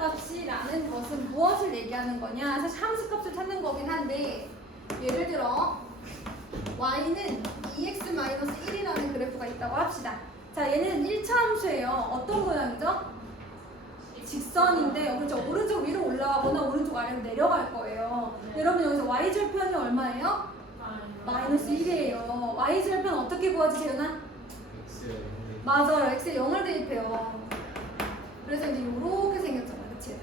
극한값이라는 것은 무엇을 얘기하는 거냐? 사실 함수값을 찾는 거긴 한데 예를 들어 y는 2x-1이라는 그래프가 있다고 합시다. 자, 얘는 1차 함수예요. 어떤 모양이죠? 직선인데 그렇죠. 오른쪽 위로 올라가거나 오른쪽 아래로 내려갈 거예요. 여러분 여기서 y절편이 얼마예요? 마이너스 1이에요. y절편 어떻게 구하지, 재현아? 맞아요. x에 0을 대입해요. 그래서 이제 요렇게 생겼잖아. 그치?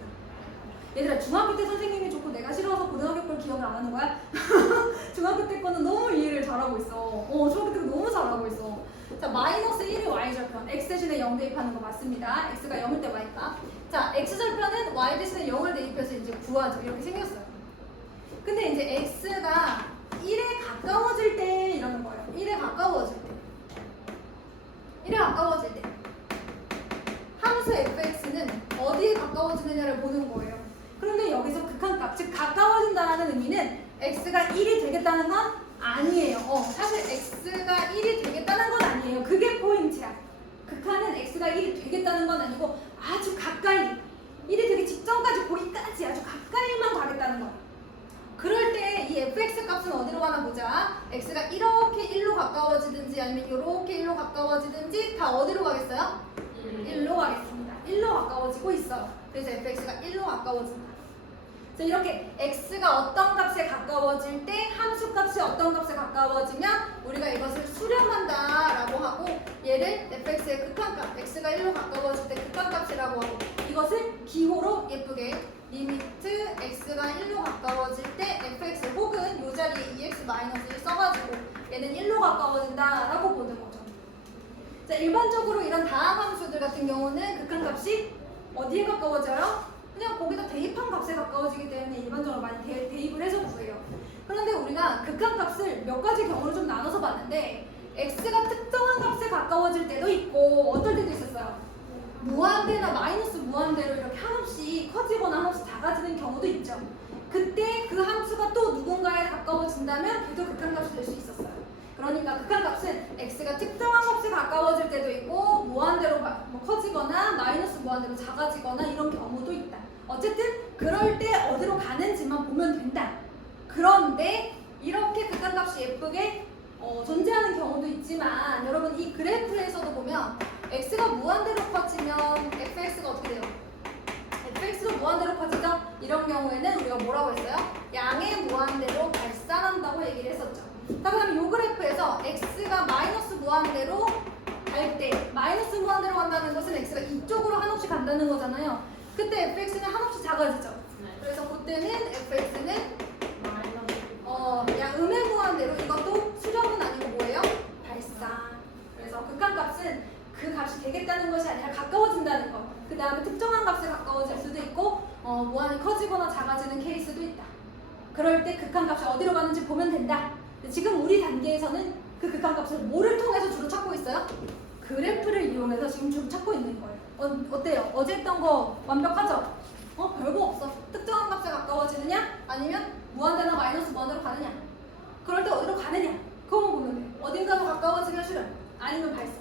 얘들아, 중학교 때 선생님이 좋고 내가 싫어서 고등학교 걸 기억을 안 하는 거야? 중학교 때 거는 너무 이해를 잘하고 있어. 중학교 때 너무 잘하고 있어. 자, 마이너스 1이 y절편. x 대신에 0 대입하는 거 맞습니다. x가 0일 때 y값. 자, x절편은 y 대신에 0을 대입해서 이제 구하죠. 이렇게 생겼어요. 근데 이제 x가 1에 가까워질 때 이러는 거예요. 1에 가까워질 때. 1에 가까워질 때. 함수 fx는 어디에 가까워지느냐를 보는 거예요. 그런데 여기서 극한값, 즉 가까워진다는 의미는 x가 1이 되겠다는 건 아니에요. 사실 x가 1이 되겠다는 건 아니에요. 그게 포인트야. 극한은 x가 1이 되겠다는 건 아니고 아주 가까이, 1이 되기 직전까지 거기까지 아주 가까이만 가겠다는 거야. 그럴 때 이 fx 값은 어디로 가나 보자. x가 이렇게 1로 가까워지든지 아니면 이렇게 1로 가까워지든지 다 어디로 가겠어요? 1로 가겠습니다. 1로 가까워지고 있어요. 그래서 fx가 1로 가까워진다. 자, 이렇게 x가 어떤 값에 가까워질 때 함수 값이 어떤 값에 가까워지면 우리가 이것을 수렴한다 라고 하고, 얘를 fx의 극한값, x가 1로 가까워질 때 극한값이라고 하고, 이것을 기호로 예쁘게 리미트 x가 1로 가까워질 때 fx 혹은 이 자리에 2x-1을 써가지고 얘는 1로 가까워진다 라고 보는 거죠. 자, 일반적으로 이런 다항 함수들 같은 경우는 극한값이 어디에 가까워져요? 그냥 거기다 대입한 값에 가까워지기 때문에 일반적으로 많이 대입을 해서 구해요. 그런데 우리가 극한값을 몇 가지 경우를 좀 나눠서 봤는데 x가 특정한 값에 가까워질 때도 있고 어떨 때도 있었어요. 무한대나 마이너스 무한대로 이렇게 한없이 커지거나 한없이 작아지는 경우도 있죠. 그때 그 함수가 또 누군가에 가까워진다면 걔도 극한값이 될 수 있었어요. 그러니까 극한값은 x가 특정한 값에 가까워질 때도 있고 무한대로 커지거나 마이너스 무한대로 작아지거나 이런 경우도 있다. 어쨌든 그럴 때 어디로 가는지만 보면 된다. 그런데 이렇게 극한값이 예쁘게 존재하는 경우도 있지만 여러분 이 그래프에서도 보면 x가 무한대로 커지면 fx가 어떻게 돼요? fx가 무한대로 커지죠? 이런 경우에는 우리가 뭐라고 했어요? 양의 무한대로 발산한다고 얘기를 했었죠. 자, 그 다음에 이 그래프에서 x가 마이너스 무한대로 갈 때, 마이너스 무한대로 간다는 것은 x가 이쪽으로 한없이 간다는 거잖아요. 그때 fx는 한없이 작아지죠. 그래서 그때는 fx는 음의 무한대로, 이것도 수렴은 아니고 뭐예요? 발산. 그래서 극한값은 그 값이 되겠다는 것이 아니라 가까워진다는 것. 그 다음에 특정한 값에 가까워질 수도 있고 무한히 커지거나 작아지는 케이스도 있다. 그럴 때 극한값이 어디로 가는지 보면 된다. 지금 우리 단계에서는 그 극한값을 뭐를 통해서 주로 찾고 있어요? 그래프를 이용해서 지금 주로 찾고 있는 거예요. 어때요? 어제 했던 거 완벽하죠? 별거 없어. 특정한 값에 가까워지느냐? 아니면 무한대나 마이너스 무한대로 가느냐? 그럴 때 어디로 가느냐? 그거만 보면 돼요. 어딘가로 가까워지면 수렴, 아니면 발산.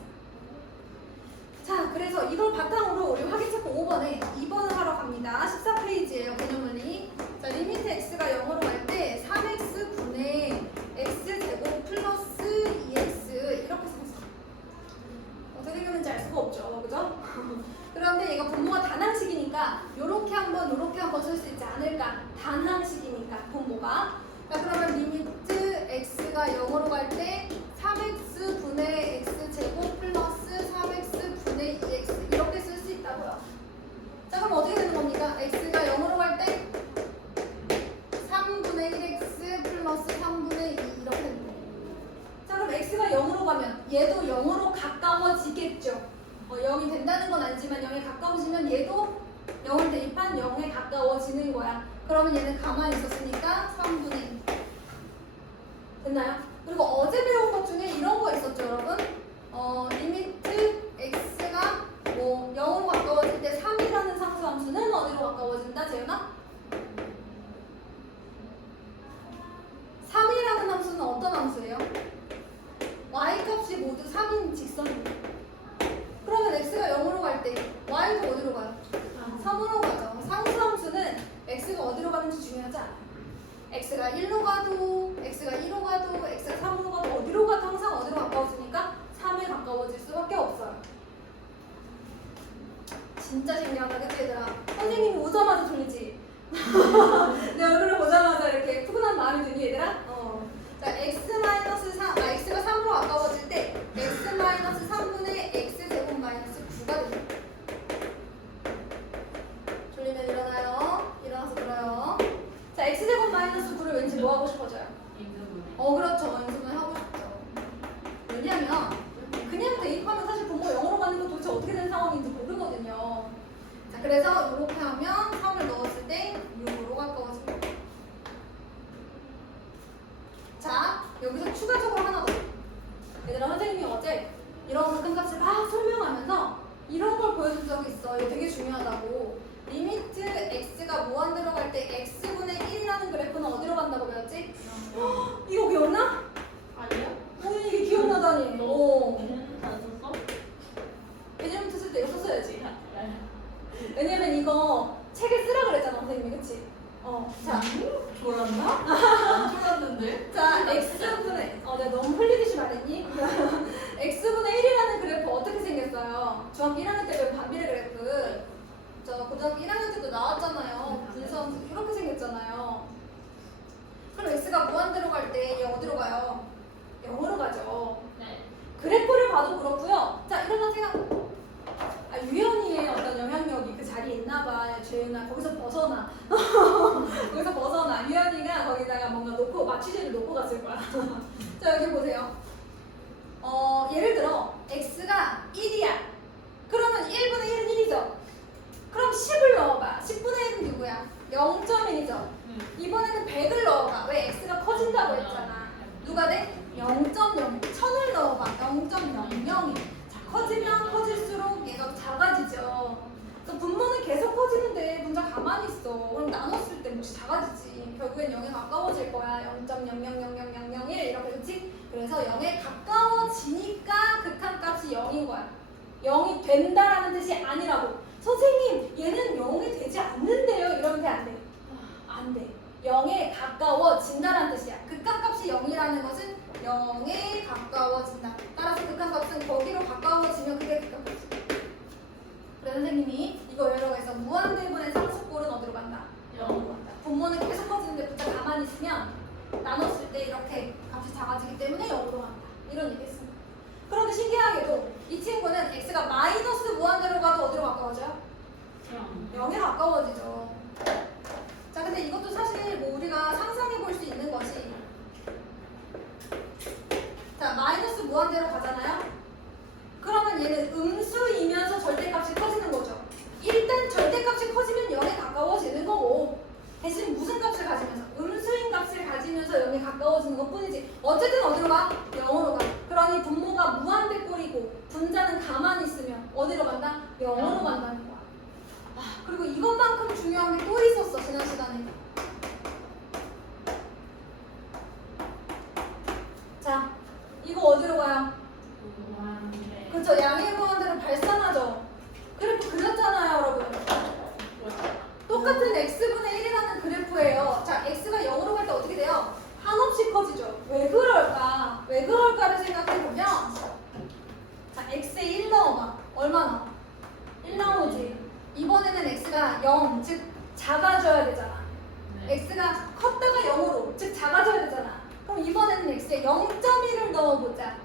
자, 그래서 이걸 바탕으로 우리 확인체크 5번에 2번을 하러 갑니다. 14페이지예요. 개념원리. 자, 리미트 x가 0으로 갈 때 3x 분의 x제곱 플러스 2x 이렇게 생겼어. 어떻게 되는지 알 수가 없죠. 그죠? 그런데 얘가 분모가 단항식이니까 요렇게 한번 쓸 수 있지 않을까? 단항식이니까 분모가. 자, 그러면 리미트 x가 0으로 갈 때 3x 분의 x제곱 플러스 3x 분의 2x 이렇게 쓸 수 있다고요. 자, 그럼 어떻게 되는 겁니까? x가 0으로 갈 때 3분의 1x 플러스 3분의 2 이렇게 되는 거예요. 자, 그럼 x가 0으로 가면 얘도 0으로 가까워지겠죠. 0이 된다는 건 아니지만 0에 가까워지면 얘도 0을 대입한 0에 가까워지는 거야. 그러면 얘는 가만히 있었으니까 3분의 2. 됐나요? 그리고 어제 배운 것 중에 이런 거 있었죠, 여러분? 리미트 x가 0으로 가까워질 때 3이라는 상수함수는 어디로 가까워진다, 재현아? 3이라는 함수는 어떤 함수예요? y값이 모두 3인 직선입니다. 그러면 x가 0으로 갈 때 y도 어디로 가요? 3으로 가죠. 바뀌지 않아요. x가 1로 가도 x가 2로 가도 x가 3으로 가도 어디로 가도 항상 어디로 가까워지니까 3에 가까워질 수밖에 없어요. 진짜 신기하다 그치 얘들아? 선생님이 오자마자 졸리지? 내 얼굴을 보자마자 이렇게 푸근한 마음이 드니 얘들아? 자, x가 3으로 가까워질 때 x-3분의 x제곱 마이너스 9가 됩니다. 졸리면 일어나요. 일어나서 들어요. 자, x제곱 마이너스 9를 왠지 뭐 하고 싶어져요? 그렇죠. 인수분해 하고 싶죠. 왜냐면 그냥 대입하면 사실 분모 0으로 가는 거 도대체 어떻게 된 상황인지 모르거든요. 자, 그래서 이렇게 하면 3을 넣었을 때 6으로 가까워집니다. 자, 여기서 추가적으로 하나 더. 얘들아, 선생님이 어제 이런 극한값을 막 설명하면서 이런 걸 보여준 적이 있어. 이거 되게 중요하다고. 리미트 x가 무한 들어갈 때 x분의 1이라는 그래프는 어디로 간다고 배웠지? 이거 기억나? 아니요? 이게 기억나다니. 얘는 안 썼어? 예전부터 쓸 때 이거 썼어야지. 왜냐면 이거 책에 쓰라 그랬잖아, 선생님이. 그치? 자. 졸았나? 안 졸았는데? 자, x분의 내가 너무 흘리듯이 말했니? x분의 1이라는 그래프 어떻게 생겼어요? 중학교 1학년 때 배운 반비례 그래프. 저 고등학교 1학년 때도 나왔잖아요. 분선 이렇게 생겼잖아요. 그럼 x가 무한대로 갈 때 얘 어디로 가요? 0으로 가죠. 네. 그래프를 봐도 그렇고요. 자, 이런 생각. 유연이의 어떤 영향력이 그 자리에 있나봐. 재윤아, 거기서 벗어나. 거기서 벗어나. 유연이가 거기다가 뭔가 마취제를 놓고 갔을 거야. 자, 여기 보세요. 예를 들어 x가 1이야. 그러면 1분의 1은 1이죠. 그럼 10을 넣어봐. 10분의 1은 누구야? 0.1이죠. 이번에는 100을 넣어봐. 왜? x가 커진다고 했잖아. 누가 돼? 0.0. 1000을 넣어봐. 0.00이. 자, 커지면 커질수록 얘가 작아지죠. 그래서 분모는 계속 커지는데 분자 가만히 있어. 그럼 나눴을 때 몫이 작아지지. 결국엔 0에 가까워질 거야. 0.000001 이렇게. 그치? 그래서 0에 가까워지니까 극한값이 0인 거야. 0이 된다라는 뜻이 아니라고. 선생님, 얘는 0이 되지 않는데요? 이러면 돼, 안 돼? 안 돼. 0에 가까워진다라는 뜻이야. 극한값이 0이라는 것은 0에 가까워진다. 따라서 극한값은 거기로 가까워지면 그게 극한값이야. 그래, 선생님이 이거 외우라고 해서 무한대분의 상수꼴은 어디로 간다? 0으로 간다. 분모는 계속 커지는데 분자 가만히 있으면 나눴을 때 이렇게 값이 작아지기 때문에 0으로 간다. 이런 얘기 했습니다. 그런데 신기하게도 이 친구는 x가 마이너스 무한대로 가도 어디로 가까워져요? 0에 가까워지죠. 자, 근데 이것도 사실 뭐 우리가 상상해 볼 수 있는 것이, 자, 마이너스 무한대로 가잖아요? 그러면 얘는 음수이면서 절대값이 커지는 거죠. 일단 절대값이 커지면 0에 가까워지는 거고, 대신 무슨 값을 가지면서? 음수인 값을 가지면서 0에 가까워지는 것 뿐이지. 어쨌든 어디로 가? 0으로 가. 그러니 분모가 무한대 꼴이고 분자는 가만히 있으면 어디로 간다? 0으로 간다는 거야. 그리고 이것만큼 중요한 게 또 있었어, 지난 시간에. 자, 이거 어디로 가요? 그쵸, 양의 무한대로 발산하죠. 그래프 그렸잖아요, 여러분. 똑같은 x분의 1이라는 그래프예요. 자, x가 0으로 갈 때 어떻게 돼요? 한없이 커지죠. 왜 그럴까? 왜 그럴까를 생각해보면, 자, x에 1 넣어봐. 얼마나? 1 나오지. 이번에는 x가 0, 즉 작아져야 되잖아. x가 컸다가 0으로, 즉 작아져야 되잖아. 그럼 이번에는 x에 0.1을 넣어보자.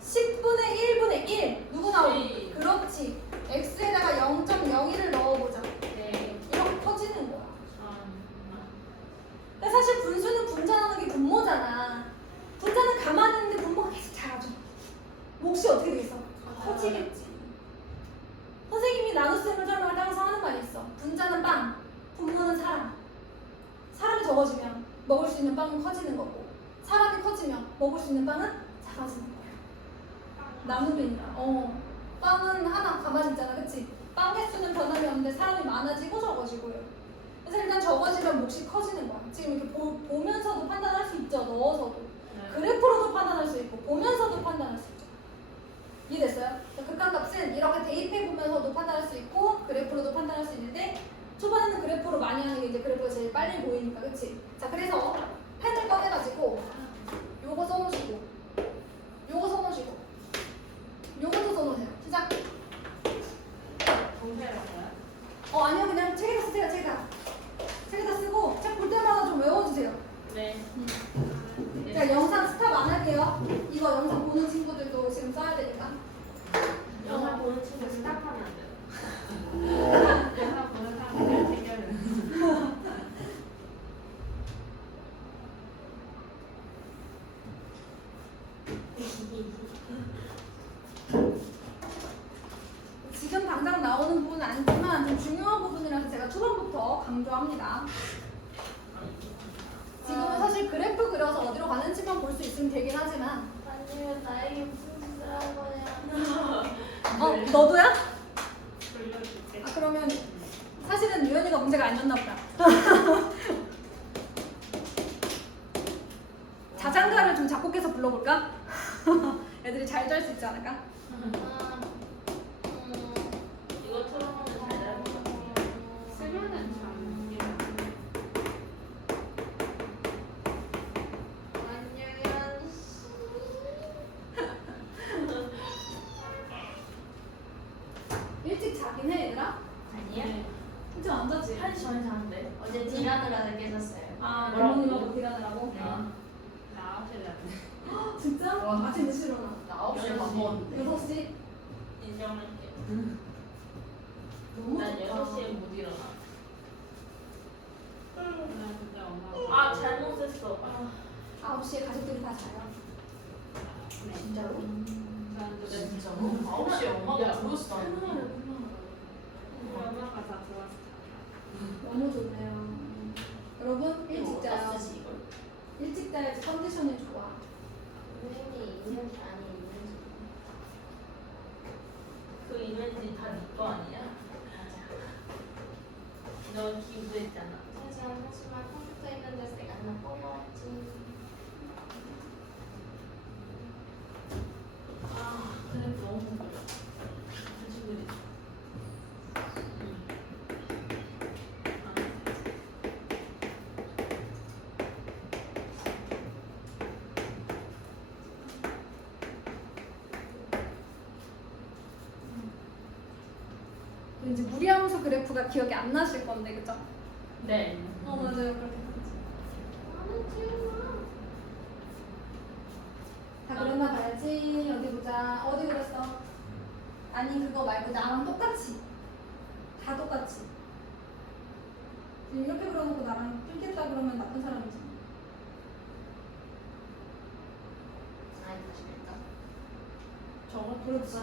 10분의 1분의 1 누구 나오니? 그렇지. x에다가 0.01을 넣어보자. 이렇게 커지는 거야. 근데 사실 분수는 분자라는 게 분모잖아. 분자는 가만히 있는데 분모가 계속 작아져. 몫이 어떻게 돼 있어? 커지겠지. 선생님이 나눗셈을 설명할 때 항상 하는 말이 있어. 분자는 빵, 분모는 사람. 사람이 적어지면 먹을 수 있는 빵은 커지는 거고, 사람이 커지면 먹을 수 있는 빵은 작아지는 거야. 나누면이라. 빵은 하나 가만히 있잖아, 그치? 빵 횟수는 변함이 없는데 사람이 많아지고 적어지고요. 그래서 일단 적어지면 몫이 커지는 거야. 지금 이렇게 보면서도 판단할 수 있죠, 넣어서도. 그래프로도 판단할 수 있고, 보면서도 판단할 수 있죠. 이해됐어요? 극한값은 이렇게 대입해보면서도 판단할 수 있고, 그래프로도 판단할 수 있는데, 초반에는 그래프로 많이 하는 게 이제 그래프가 제일 빨리 보이니까, 그치? 자, 그래서 펜을 꺼내가지고 요거 써놓으시고 요거 써놓으시고 요것도 써놓으세요. 시작. 동태라고요? 아니요, 그냥 책에다 쓰세요. 책에다 쓰고 책 볼 때마다 좀 외워주세요. 네. 자, 영상 스탑 안 할게요. 이거 영상 보는 친구들도 지금 써야 되니까. 영화 보는 친구 스탑하면 안 돼요. 영화 보는 사람들 해결은. 지금 당장 나오는 부분은 아니지만 좀 중요한 부분이라서 제가 초반부터 강조합니다. 지금은 사실 그래프 그려서 어디로 가는지만 볼 수 있으면 되긴 하지만 아니면 나에게 무슨 짓을 한 거냐. 너도야? 돌려줄게. 그러면 사실은 유연이가 문제가 아니었나 보다. 자장가를 좀 작곡해서 불러볼까? 애들이 잘 잘 수 있지 않을까? 이거 틀어보면 잘 나올 것 같아요. 쓰면은 참 이게 안녕히 일찍 자긴 해 얘들아? 아니야? 일찍 안 자지? 1시 반에 자는데? 어제 디라느라 늦게 잤어요. 부모님하고 일하느라고? 나 9시에 잤네. 진짜? 와. 아침 몇 시에 일어나? 나 9시에 밥 먹었는데. 6시? 인정할게. 너무 난 좋다. 6시에 못 일어나. 나 진짜 엄마. 잘못했어. 9시에 가족들이 다 자요. 진짜로? 네, 진짜로? 9시에 엄마가 부르시다니. 엄마가 다 들어왔어. 너무 좋네요. 여러분 일찍 자요. 쓰지 이걸? 일찍 자야지 컨디션이 좋아. 선생님이 있는지 아니 있는지. 그 있는지 다 네 거 아니야? 너 기부했잖아. 하지만 컴퓨터 있는 데서 내가 하나 뽑아왔지. 그래 너무 힘들어. 친구들이. 왠지 무리함수 그래프가 기억이 안 나실 건데, 그죠? 네. 맞아요. 그렇게 다 그렸나 봐야지. 어디 보자. 어디 그렸어? 아니 그거 말고 나랑 똑같이. 다 똑같이. 지금 이렇게 그려놓고 나랑 틀겠다 그러면 나쁜 사람이지. 아니 다시 볼까? 저거 그렇지.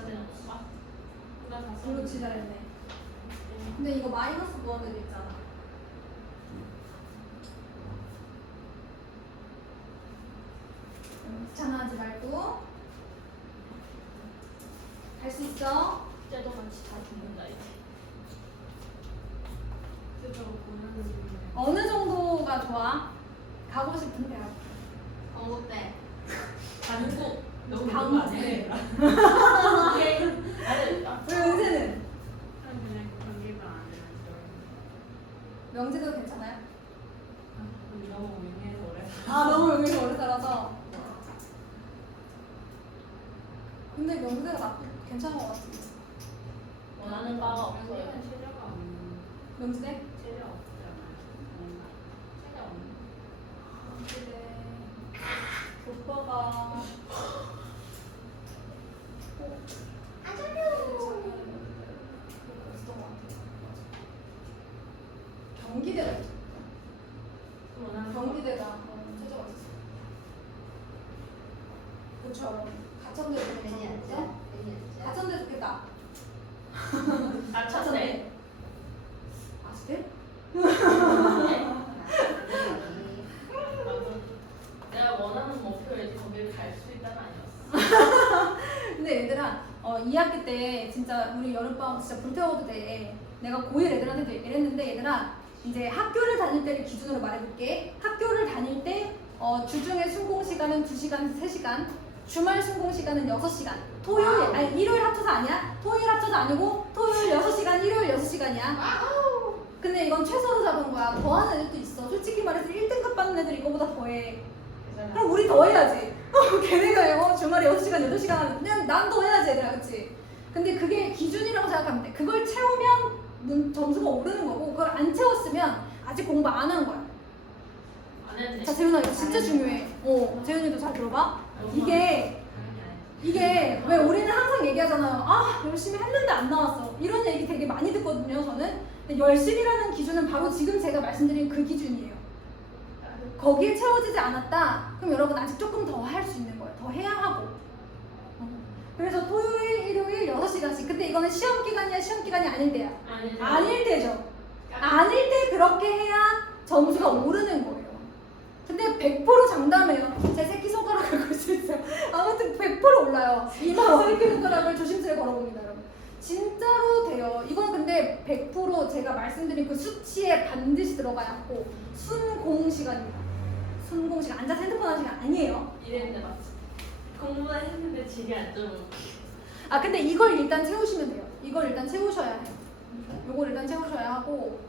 나다 그렇지 잘했네. 근데 이거 마이너스 무한대로 있잖아. 귀찮아하지 말고 할 수 있어. 쟤도 같이 다 죽는다 이제. 그저 보는 어느 정도가 좋아? 가고 싶은 대학. 건국대. 한국. 너무 강대. 아니 우리 은세는 그냥 경기가 안 되는 명제도 괜찮아요? 너무 유명해서 오래. 너무 여기서 오래 살아서. 근데 명제가 괜찮은 것 같은데. 원하는 바가 없어요. 체력가 없는. 명제? 체력 없잖아요. 체력 없는. 그래. 오빠가 경기대가 있어. 경기대가 최저가 있어. 그렇죠. 가천대 좋겠다. 가천대 좋겠다. 아쳤네. 아시대? 내가 원하는 목표에 거기를 갈 수 있다는 아니었어. 근데 얘들아 2학기 때 진짜 우리 여름방학 진짜 불태워도 돼. 내가 고1 애들한테도 얘기를 했는데 얘들아 이제 학교를 다닐 때를 기준으로 말해볼게. 학교를 다닐 때 주중에 순공 시간은 2시간, 3시간, 주말 순공 시간은 6시간. 토요일 아니 일요일 합쳐서 아니야? 토요일 합쳐서 아니고 토요일 6시간, 일요일 6시간이야. 근데 근데 이건 최소로 잡은 거야. 더하는 애들도 있어. 솔직히 말해서 1등급 받는 애들 이거보다 더해. 그럼 우리 더 해야지. 걔네가 주말에 6시간, 8시간 하면 그냥 난 더 해야지 얘들아, 그치? 근데 그게 기준이라고 생각하면 돼. 그걸 채우면 점수가 오르는 거고 그걸 안 채웠으면 아직 공부 안 한 거야. 안 했네. 자, 재윤아 이거 진짜 중요해. 재윤이도 잘 들어봐. 이게 왜 우리는 항상 얘기하잖아요. 아, 열심히 했는데 안 나왔어. 이런 얘기 되게 많이 듣거든요, 저는. 근데 열심히라는 기준은 바로 지금 제가 말씀드린 그 기준이에요. 거기에 채워지지 않았다? 그럼 여러분 아직 조금 더 할 수 있는 거예요. 더 해야 하고. 그래서 토요일, 일요일 6시간씩. 근데 이거는 시험 기간이야, 시험 기간이 아닐 때야? 아닐 때죠. 아닐 때 그렇게 해야 점수가 오르는 거예요. 근데 100% 장담해요. 제 새끼 손가락을 걸 수 있어요. 아무튼 100% 올라요. 이마 새끼 손가락을 조심스레 걸어봅니다, 여러분. 진짜로 돼요. 이건 근데 100% 제가 말씀드린 그 수치에 반드시 들어가야 하고 순공 시간입니다. 순공 시간. 앉아서 핸드폰 하는 시간 아니에요. 이랬는데 맞지? 공부는 했는데 질이 안 좋은. 아, 근데 이걸 일단 채우시면 돼요. 이걸 일단 채우셔야 해요. 요걸 일단 채우셔야 하고.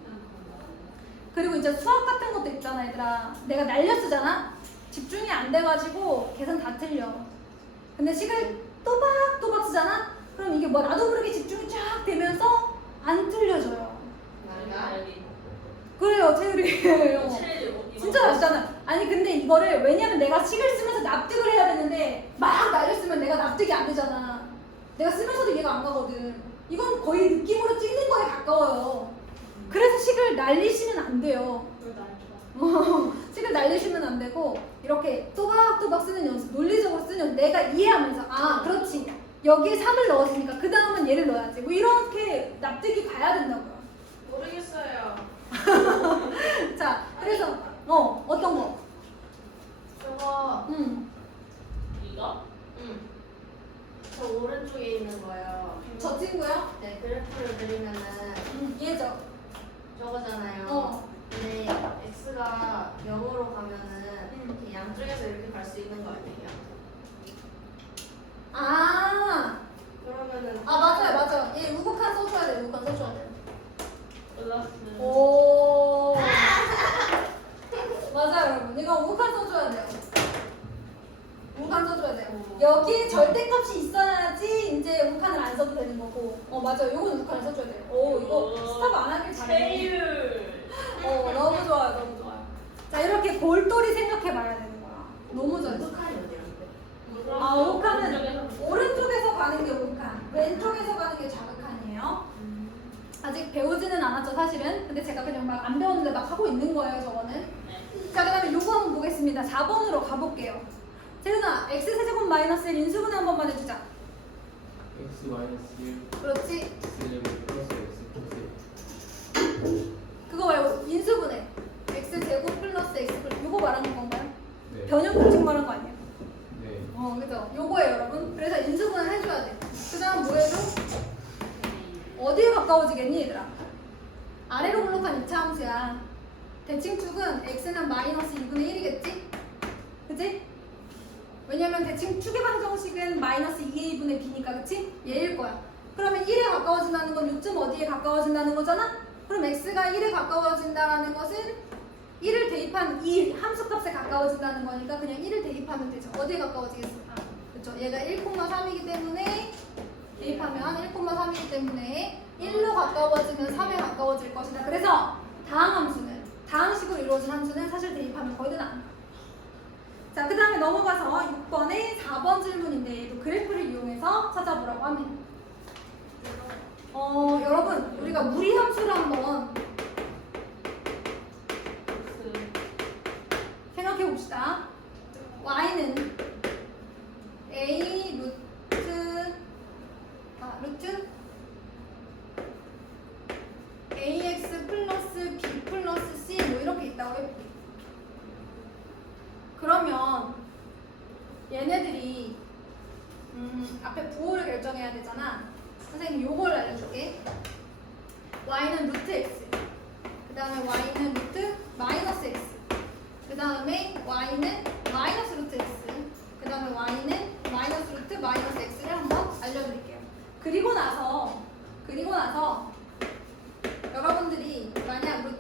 그리고 이제 수학 같은 것도 있잖아, 얘들아. 내가 날려 쓰잖아? 집중이 안 돼가지고 계산 다 틀려. 근데 식을 또박또박 쓰잖아? 그럼 이게 뭐 나도 모르게 집중이 쫙 되면서 안 틀려져요. 그래요, 채율이. 진짜 잘하시잖아. 아니 근데 이거를 왜냐면 내가 식을 쓰면서 납득을 해야 되는데 막 날렸으면 내가 납득이 안 되잖아. 내가 쓰면서도 이해가 안 가거든. 이건 거의 느낌으로 찍는 거에 가까워요. 그래서 식을 날리시면 안 돼요. 식을 날리시면 안 되고 이렇게 또박또박 쓰는 연습, 논리적으로 쓰는 연습, 내가 이해하면서 아 그렇지 여기에 3을 넣었으니까 그 다음은 얘를 넣어야지 뭐 이렇게 납득이 가야 된다고요. 모르겠어요. 자 그래서 어떤 거? 저거. 이거? 응. 저 오른쪽에 있는 거요. 저 친구요? 네, 그래프를 그리면은 얘죠. 저거잖아요. 근데 x가 0으로 가면은 이렇게 양쪽에서 이렇게 갈 수 있는 거 아니에요? 아 그러면은 맞아요. 얘 우극한 써줘야 돼. 우극한 써줘야 돼. 플러스. 오 맞아요 여러분. 이거 우극한 써줘야 돼요. 우극한 써줘야 돼요. 여기에 절대값이 있어야지 이제 우극한을 안 써도 되는 거고. 맞아요. 요건 우극한을 써줘야 돼요. 이거 스탑 안 하길 잘해. 채율. 너무 좋아요. 너무 좋아요. 자 이렇게 골똘히 생각해봐야 되는 거야. 너무 잘했어. 우극한이 어디였는데? 우극한은 오른쪽에서 가는 게 우극한, 왼쪽에서 가는 게 좌극한이에요. 아직 배우지는 않았죠 사실은. 근데 제가 그냥 막 안 배웠는데 막 하고 있는 거예요 저거는. 자 그다음에 요거 한번 보겠습니다. 4번으로 가볼게요. 재윤아 x세제곱 마이너스 1 인수분해 한 번만 해주자. x 마이너스 1 그렇지. x제곱 플러스 x 플러스 그거 말고 인수분해. x제곱 플러스 x 플러스 요거 말하는 건가요? 네. 변형 공식 말한 거 아니에요? 네. 그죠? 요거예요 여러분. 그래서 인수분해 해줘야 돼. 그 다음 뭐 해줘? 어디에 가까워지겠니 얘들아? 아래로 블록한 2차 함수야. 대칭축은 x는 마이너스 2분의 1이겠지? 그치? 왜냐면 대칭축의 방정식은 마이너스 2a분의 b니까 그치? 얘일 거야. 그러면 1에 가까워진다는 건 요점 어디에 가까워진다는 거잖아? 그럼 x가 1에 가까워진다는 것은 1을 대입한 이 함수값에 가까워진다는 거니까 그냥 1을 대입하면 되죠. 어디에 가까워지겠어? 그쵸? 얘가 1,3이기 때문에 대입하면 1,3이기 때문에 1로 가까워지면 3에 가까워질 것이다. 그래서 다항식으로 이루어진 함수는 사실 대입하면 거의 다 나온다. 자, 그 다음에 넘어가서 6번에 4번 질문인데 얘도 그래프를 이용해서 찾아보라고 합니다. 여러분 우리가 무리함수를 한번 생각해 봅시다. y는 a 루트 ax 플러스 b 플러스 c 뭐 이렇게 있다고 해볼게. 그러면 얘네들이 앞에 부호를 결정해야 되잖아. 선생님 요걸 알려줄게. y는 루트 x, 그 다음에 y는 루트 마이너스 x, 그 다음에 y는 마이너스 루트 x, 그 다음에 y는 마이너스 루트 마이너스 x를 한번 알려드릴게요. 그리고 나서 여러분들이 만약 루트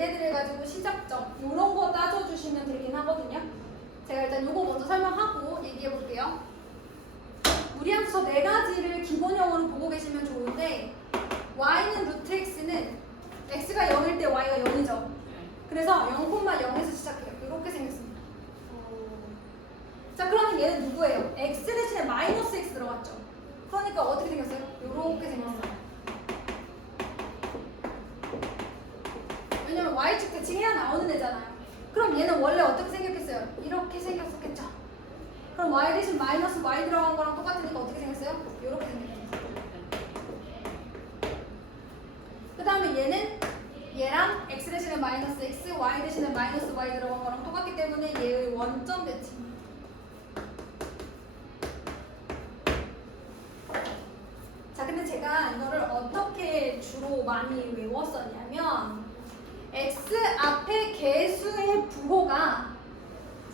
얘네들을 가지고 시작점 이런 거 따져주시면 되긴 하거든요. 제가 일단 요거 먼저 설명하고 얘기해 볼게요. 무리함수 저 네 가지를 기본형으로 보고 계시면 좋은데 y는 루트 x는 x가 0일 때 y가 0이죠. 그래서 0,0에서 시작해요. 이렇게 생겼습니다. 자, 그러면 얘는 누구예요? x 대신에 마이너스 x 들어갔죠. 그러니까 어떻게 생겼어요? 이렇게 생겼어요. 왜냐면 y축 대칭 해야 나오는 애잖아요. 그럼 얘는 원래 어떻게 생겼겠어요? 이렇게 생겼었겠죠. 그럼 y 대신 마이너스 y 들어간 거랑 똑같으니까 어떻게 생겼어요? 이렇게 생겼어요. 그 다음에 얘는 얘랑 x 대신에 마이너스 x, y 대신에 마이너스 y 들어간 거랑 똑같기 때문에 얘의 원점 대칭. 자, 근데 제가 이거를 어떻게 주로 많이 외웠었냐면 x 앞에 개수의 부호가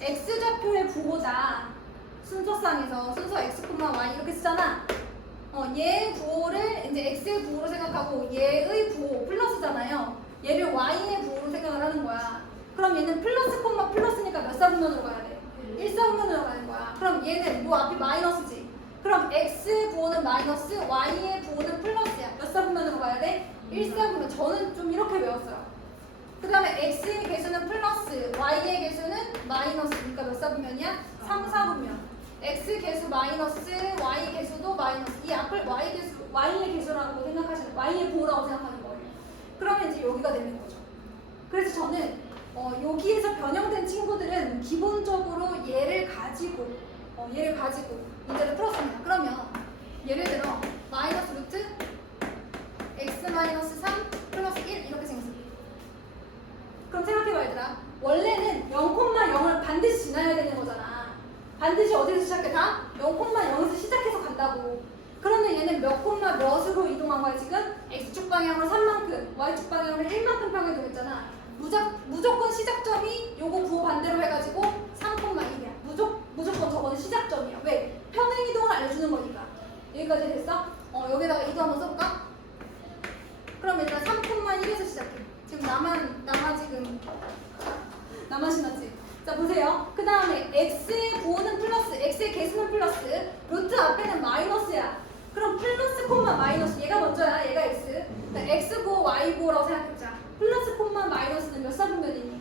x좌표의 부호다. 순서상에서 순서 x, y 이렇게 쓰잖아. 얘의 부호를 이제 x의 부호로 생각하고 얘의 부호 플러스잖아요. 얘를 y의 부호로 생각을 하는 거야. 그럼 얘는 플러스 콤마 플러스니까 몇 사분면으로 가야 돼? 1사분면으로 가는 거야. 그럼 얘는 뭐 앞이 마이너스지. 그럼 x의 부호는 마이너스, y의 부호는 플러스야. 몇 사분면으로 가야 돼? 1사분면. 저는 좀 이렇게 외웠어요. 그 다음에 x의 개수는 플러스, y의 개수는 마이너스. 그러니까 몇 사분면이야? 3, 4분면. x 개수 마이너스, y 개수도 마이너스. 이 앞을 y의 개수라고 생각하시는, y의 부호라고 생각하는 거예요. 그러면 이제 여기가 되는 거죠. 그래서 저는 여기에서 변형된 친구들은 기본적으로 얘를 가지고 문제를 풀었습니다. 그러면 예를 들어 마이너스 루트 x 마이너스 3 플러스 1 이렇게 생겼습니다. 그럼 생각해봐 얘들아. 원래는 0,0을 반드시 지나야 되는 거잖아. 반드시 어디서 시작해? 다 0,0에서 시작해서 간다고. 그러면 얘는 몇 콤마 몇으로 이동한 거야 지금? x축 방향으로 3만큼, y축 방향으로 1만큼 평이동했잖아. 무조건 시작점이 요거 부호 반대로 해가지고 3,1이야. 무조건 저거는 시작점이야. 왜? 평행 이동을 알려주는 거니까. 여기까지 됐어? 여기다가 이도 한번 써볼까? 그럼 일단 3,1에서 시작해. 지금 나만 신났지? 자 보세요. 그 다음에 x의 부호는 플러스, x의 개수는 플러스, 루트 앞에는 마이너스야. 그럼 플러스 콤마 마이너스, 얘가 먼저야. 얘가 x. 그러니까 x 부호, y 부호라고 생각해보자. 플러스 콤마 마이너스는 몇 사분면이니?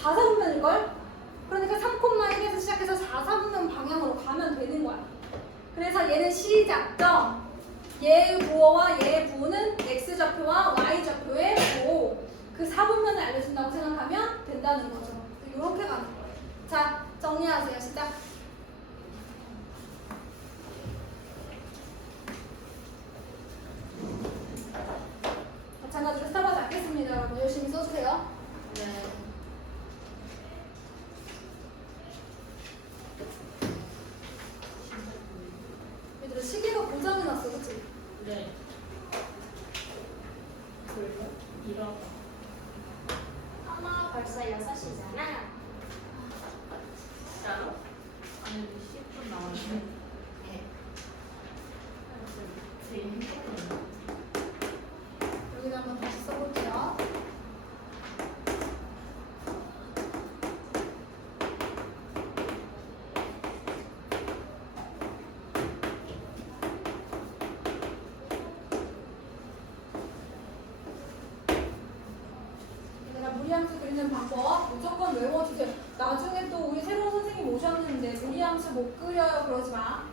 4사분면일걸? 그러니까 3,1에서 시작해서 4사분면 방향으로 가면 되는 거야. 그래서 얘는 시작점. 얘의 부호와 얘의 부호는 x좌표와 y좌표의 부호. 그 4분면을 알려준다고 생각하면 된다는 거죠. 이렇게 가는 거예요. 자, 정리하세요. 시작. 마찬가지로 써봐지 않겠습니다. 여러분 열심히 써주세요. 네. 얘들아 시계가 고장이 났어, 그치? 네. 이런. 아마 벌써 6시잖아. 진짜로? 아니 10분 남았는데. 네. 되게 행복해. 여기다 한번 다시 써볼게요. 얘들아 무리함수 그리는 방법 무조건 외워주세요. 나중에 또 우리 새로운 선생님 오셨는데 무리함수 못 그려요 그러지 마.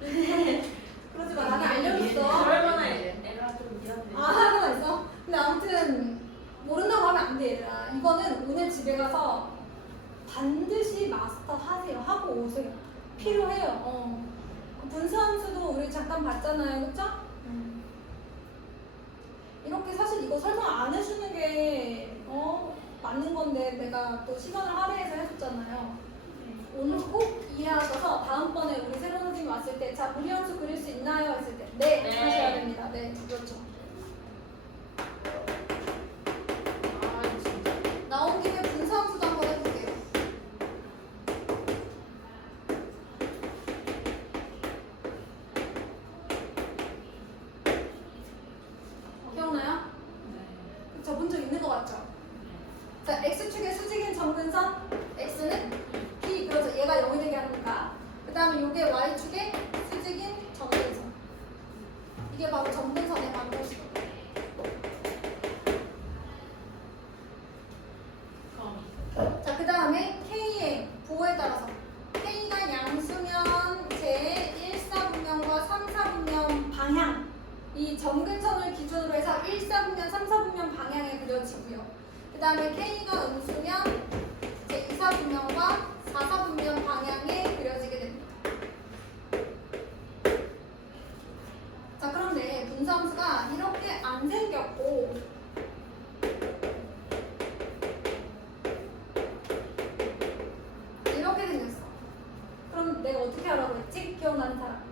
그러지 마. 나는 알려줬어. 그럴 만해. 내가 좀 미안해. 아, 하나 있어? 근데 아무튼 모른다고 하면 안 돼, 얘들아. 이거는 오늘 집에 가서 반드시 마스터 하세요. 하고 오세요. 필요해요. 그 분수함수도 우리 잠깐 봤잖아요, 그쵸? 이렇게 사실 이거 설명 안 해주는 게 맞는 건데 내가 또 시간을 할애해서 해줬잖아요. 오늘 꼭 이해하셔서 다음번에 우리 새로운 선생님 왔을 때 자, 무리함수 그릴 수 있나요? 했을 때 네, 네. 하셔야 됩니다. 네, 그렇죠. 아 진짜. 나온 김에 분수함수도 한번 해볼게요. 기억나요? 네. 것 같죠? 자, x축의 수직인 점근선 x는 b. 그렇죠. 얘가 0이 되게 하니까. 그 다음에 이게 y축의 수직인 점근선. 이게 바로 점근선의 방정식이거든요. 자, 그 다음에 K의 부호에 따라서 K가 양수면 제 1사분면과 3사분면 방향, 이 점근선을 기준으로 해서 1사분면, 3사분면 방향에 그려지고요. 그 다음에 K가 음수면 제 2사분면과 4사분면 방향에 그려지게 됩니다. 자, 그런데 분수함수가 이렇게 안 생겼고 이렇게 생겼어. 그럼 내가 어떻게 하라고 했지? 기억나는 사람?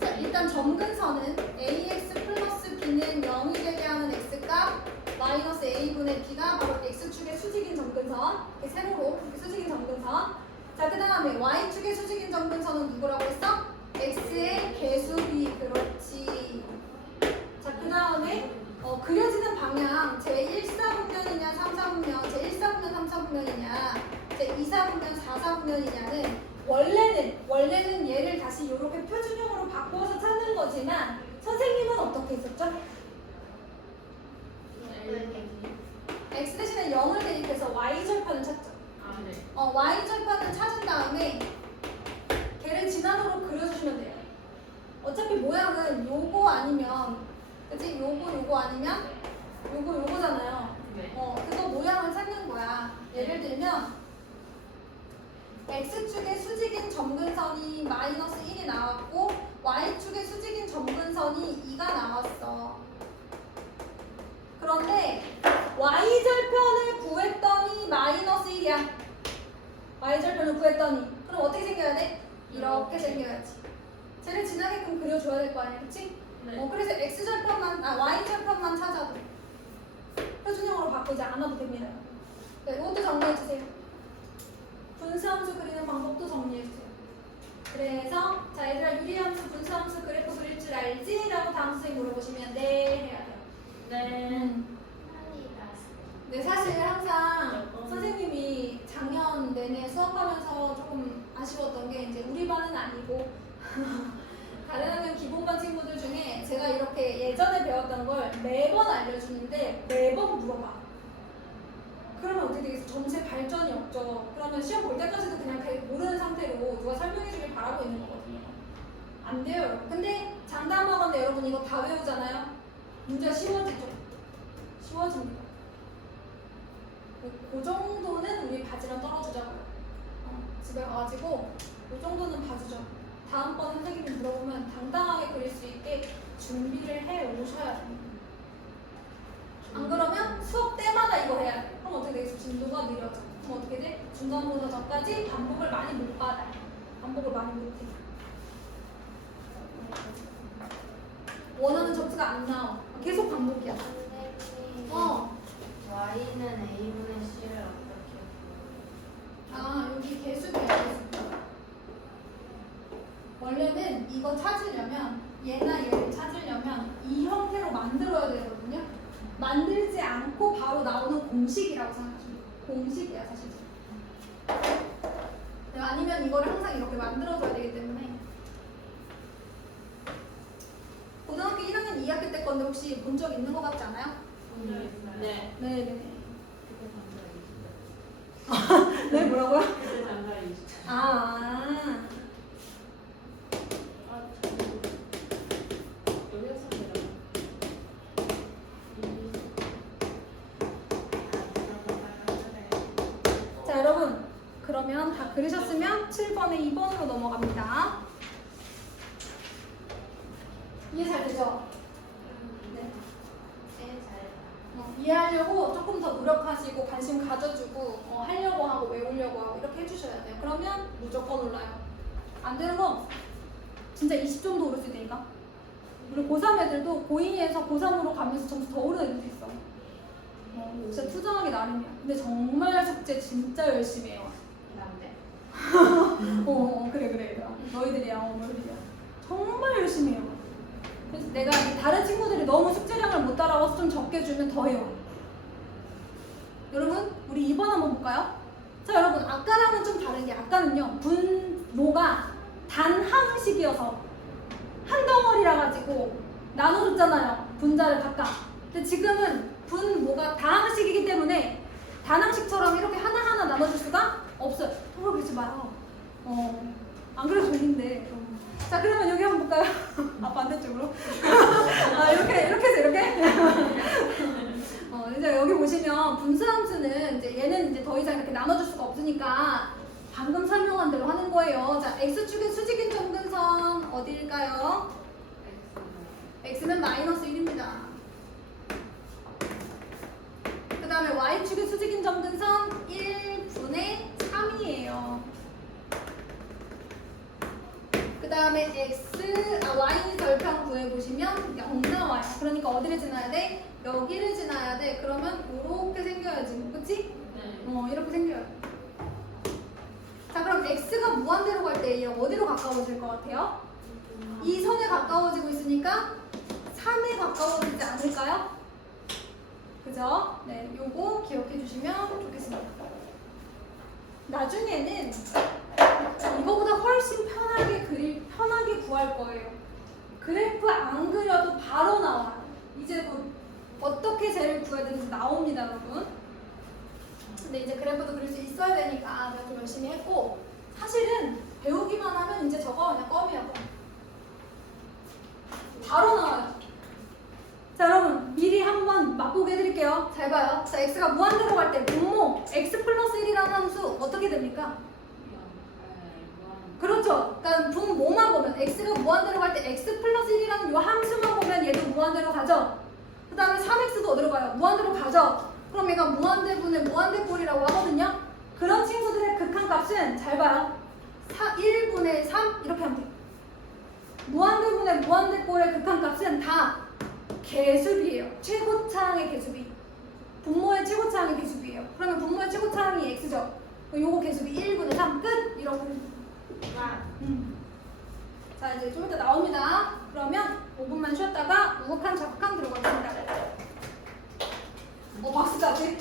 자, 일단 점근선은 ax 플러스 b는 0이 되게 하는 x값 마이너스 a분의 b가 바로 x축의 수직인 점근선. 이렇게 세로로 이렇게 수직인 점근선. 자, 그 다음에 y축의 수직인 점근선은 누구라고 했어? x의 개수 b. 그렇지. 자, 그 다음에 그려지는 방향 제 1사분면이냐 3사분면, 제 1사분면 3사분면이냐, 제 2사분면 4사분면이냐는 원래는 얘를 다시 이렇게 표준형으로 바꾸어서 찾는 거지만 선생님은 어떻게 했었죠? x 대신에 0을 대입해서 y절편을 찾죠. 아, 네. y절편을 찾은 다음에 걔를 진화도로 그려주시면 돼요. 어차피 모양은 요거 아니면, 그치? 요거 아니면 요거잖아요. 네. 그거 모양을 찾는 거야. 예를 들면 x축의 수직인 점근선이 마이너스 1이 나왔고 y축의 수직인 점근선이 2가 나왔어. 그런데 y절편을 구했더니 마이너스 1이야. y절편을 구했더니 그럼 어떻게 생겨야 돼? 이렇게 생겨야지. 쟤를 지나게끔 그려줘야 될 거 아니야, 그치? 네. 그래서 y절편만 찾아도 표준형으로 바꾸지 않아도 됩니다. 네, 이것도 정리해주세요. 분수함수 그리는 방법도 정리해주세요. 그래서 자, 얘들아 유리함수, 분수함수 그래프 그릴 줄 알지? 라고 다음 선생님 물어보시면 네 해야 돼요. 네. 네, 사실 항상 선생님이 작년 내내 수업하면서 조금 아쉬웠던 게 이제 우리 반은 아니고 다른 학년 기본반 친구들 중에 제가 이렇게 예전에 배웠던 걸 매번 알려주는데 매번 물어봐. 그러면 어떻게 되겠어? 점수에 발전이 없죠. 그러면 시험 볼 때까지도 그냥 모르는 상태로 누가 설명해 주길 바라고 있는 거거든요. 안 돼요, 여러분. 근데 장담하건대 여러분 이거 다 외우잖아요? 문제가 쉬워지죠? 쉬워집니다. 그 정도는 우리 바지랑 떨어지자고요. 집에 가가지고 그 정도는 봐주죠. 다음번 선생님이 물어보면 당당하게 그릴 수 있게 준비를 해 오셔야 됩니다. 안 그러면 수업 때마다 이거 해야 돼. 그럼 어떻게 되겠어? 진도가 느려져. 그럼 어떻게 돼? 중간고사 전까지 반복을 많이 못 받아요. 반복을 많이 못 해. 원하는 점수가 안 나와. 계속 반복이야. y는 a분의 c를 어떻게 여기 개수가 있습니다. 원래는 이거 찾으려면 얘나 얘를 찾으려면 이 형태로 만들어야 되거든요. 만들지 않고 바로 나오는 공식이라고 생각하시면 돼요. 공식이야 사실. 아니면 이거를 항상 이렇게 만들어줘야 되기 때문에. 고등학교 1학년 2학기 때 건데 혹시 본 적 있는 것 같지 않아요? 네. 네네. 그때 장가이. 네 뭐라고요? 그때 장가이. 여기 했습니다. 자 여러분 그러면 다 그리셨으면 7번에 2번으로 넘어갑니다. 이해 잘 되죠? 네. 이해하려고 조금 더 노력하시고 관심 가져주고 하려고 하고 외우려고 하고 이렇게 해주셔야 돼요. 그러면 무조건 올라요. 안 되는 거 진짜 20점도 오를 수 있다니까. 우리 고3 애들도 고2에서 고3으로 가면서 점수 더 오르는 애들도 있어. 진짜 투정하기 나름이야. 근데 정말 숙제 진짜 열심히 해요. 난데 그래 얘들아. 너희들이야 너희들이야. 정말 열심히 해요. 그래서 내가 다른 친구들이 너무 숙제량을 못 따라와서 좀 적게 주면 더 해요. 여러분 우리 2번 한번 볼까요? 자 여러분 아까랑은 좀 다른 게 아까는요 분모가 단 항식이어서 한 덩어리라 가지고 나눠줬잖아요. 분자를 각각. 근데 지금은 분모가 다항식이기 때문에 단항식처럼 이렇게 하나하나 나눠줄 수가 없어요. 더 그러지 마요. 안 그래도 졸린데. 자 그러면 여기 한번 볼까요? 아 반대쪽으로. 아 이렇게 해서 이렇게. 이제 여기 보시면 분수함수는 이제 얘는 이제 더 이상 이렇게 나눠줄 수가 없으니까 방금 설명한 대로 하는 거예요. 자 x축의 수직인 점근선 어디일까요? x는 마이너스 1입니다. 그 다음에 y축의 수직인 점근선 1분의 3이에요. 그 다음에 y 절편 구해보시면 0 나와요. 그러니까 어디를 지나야 돼? 여기를 지나야 돼. 그러면 이렇게 생겨야지. 그치? 네. 이렇게 생겨요. 자 그럼 x가 무한대로 갈 때 얘 어디로 가까워질 것 같아요? 이 선에 가까워지고 있으니까 3에 가까워지지 않을까요? 그죠? 네, 요거 기억해 주시면 좋겠습니다. 나중에는 이거보다 훨씬 편하게 구할 거예요. 그래프 안 그려도 바로 나와요. 이제 뭐 어떻게 쟤를 구해야 되는지 나옵니다, 여러분. 근데 이제 그래프도 그릴 수 있어야 되니까 내가 좀 열심히 했고, 사실은 배우기만 하면 이제 저거 그냥 껌이야. 바로 나와요. 자 여러분 미리 한번 맛보게 해드릴게요. 잘 봐요. 자 x가 무한대로 갈 때 분모 x 플러스 1이라는 함수 어떻게 됩니까? 그렇죠. 그러니까 분모만 보면 x가 무한대로 갈 때 x 플러스 1이라는 이 함수만 보면 얘도 무한대로 가죠. 그 다음에 3x도 어디로 가요? 무한대로 가죠. 그럼 얘가 무한대분의 무한대꼴이라고 하거든요. 그런 친구들의 극한값은 잘 봐요. 1분의 3 이렇게 하면 돼요. 무한대분의 무한대꼴의 극한값은 다 개수비예요. 최고차항의 개수비. 분모의 최고차항의 개수비예요. 그러면 분모의 최고차항이 x죠. 요거 개수비 1분의 3 끝! 이러고 자 이제 좀 이따 나옵니다. 그러면 5분만 쉬었다가 우극한 적극한 들어가겠습니다. 박수까지.